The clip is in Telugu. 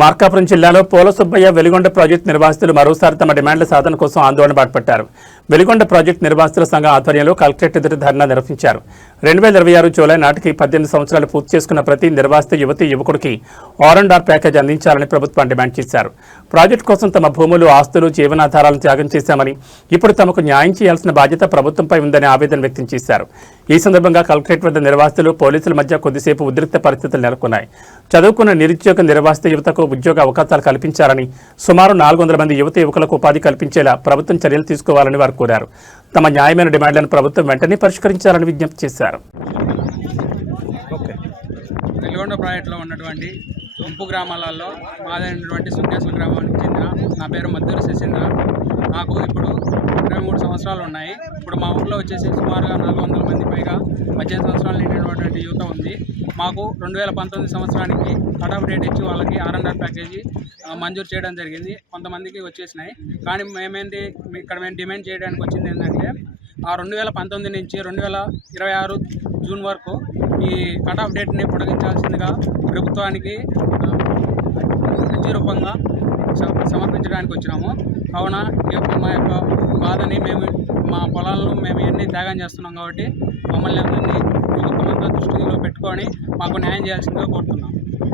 మార్కాపురం జిల్లాలో పోలసుబ్బయ్య వెలిగొండ ప్రాజెక్టు నిర్వాసితులు మరోసారి తమ డిమాండ్ల సాధన కోసం ఆందోళన బాటపట్టారు. వెలిగొండ ప్రాజెక్టు నిర్వాసితుల సంఘం ఆధ్వర్యంలో కలెక్టరేట్ ఎదుట ధర్నా నిర్వహించారు. 2026 జూలై నాటికి 18 సంవత్సరాలు పూర్తి చేసుకున్న ప్రతి నిర్వాసిత యువకుడికి ఆర్&ఆర్ ప్యాకేజ్ అందించాలని ప్రభుత్వం డిమాండ్ చేశారు. ప్రాజెక్టు కోసం తమ భూములు, ఆస్తులు, జీవనాధారాలను త్యాగం చేశామని, ఇప్పుడు తమకు న్యాయం చేయాల్సిన బాధ్యత ప్రభుత్వంపై ఉందని ఆవేదన వ్యక్తం చేశారు. ఈ సందర్భంగా కలెక్టరేట్ వద్ద నిర్వాసితులు, పోలీసుల మధ్య కొద్దిసేపు ఉద్రిక్త పరిస్థితులు నెలకొన్నాయి. చదువుకున్న నిరుద్యోగ నిర్వాసిత యువతకు ఉద్యోగ అవకాశాలు కల్పించాలని, సుమారు 400 మంది యువకులకు ఉపాధి కల్పించేలా ప్రభుత్వం చర్యలు తీసుకోవాలని వారు కోరారు. తమ న్యాయమైన డిమాండ్లను ప్రభుత్వం వెంటనే పరిష్కరించాలని విజ్ఞప్తి చేశారు. వెలిగొండ ప్రాజెక్టులో ఉన్నటువంటి ముంపు గ్రామాలలో మాదైనటువంటి సుఖ్యాసుల గ్రామానికి చెందిన నా పేరు మద్దూరి శశీంద్ర. నాకు ఇప్పుడు 23 సంవత్సరాలు ఉన్నాయి. ఇప్పుడు మా ఊళ్ళో వచ్చేసి సుమారుగా 400 మంది పైగా 18 సంవత్సరాలు నిండినటువంటి యువత ఉంది. మాకు 2019 సంవత్సరానికి కట్ ఆఫ్ డేట్ ఇచ్చి వాళ్ళకి ఆర్&ఆర్ ప్యాకేజీ మంజూరు చేయడం జరిగింది. కొంతమందికి వచ్చేసినాయి. కానీ ఇక్కడ మేము డిమాండ్ చేయడానికి వచ్చింది ఏంటంటే, ఆ 2019 నుంచి 2026 జూన్ వరకు ఈ కట్ ఆఫ్ డేట్ని పొడిగించాల్సిందిగా ప్రభుత్వానికి అర్జీ రూపంగా సమర్పించడానికి వచ్చినాము. కావున మా యొక్క బాధని మా పొలాలను మేము ఎన్ని త్యాగం చేస్తున్నాం కాబట్టి మమ్మల్ని అందరినీ ప్రభుత్వం అంతా దృష్టిలో పెట్టుకొని మాకు న్యాయం చేయాల్సిందిగా కోరుతున్నాం.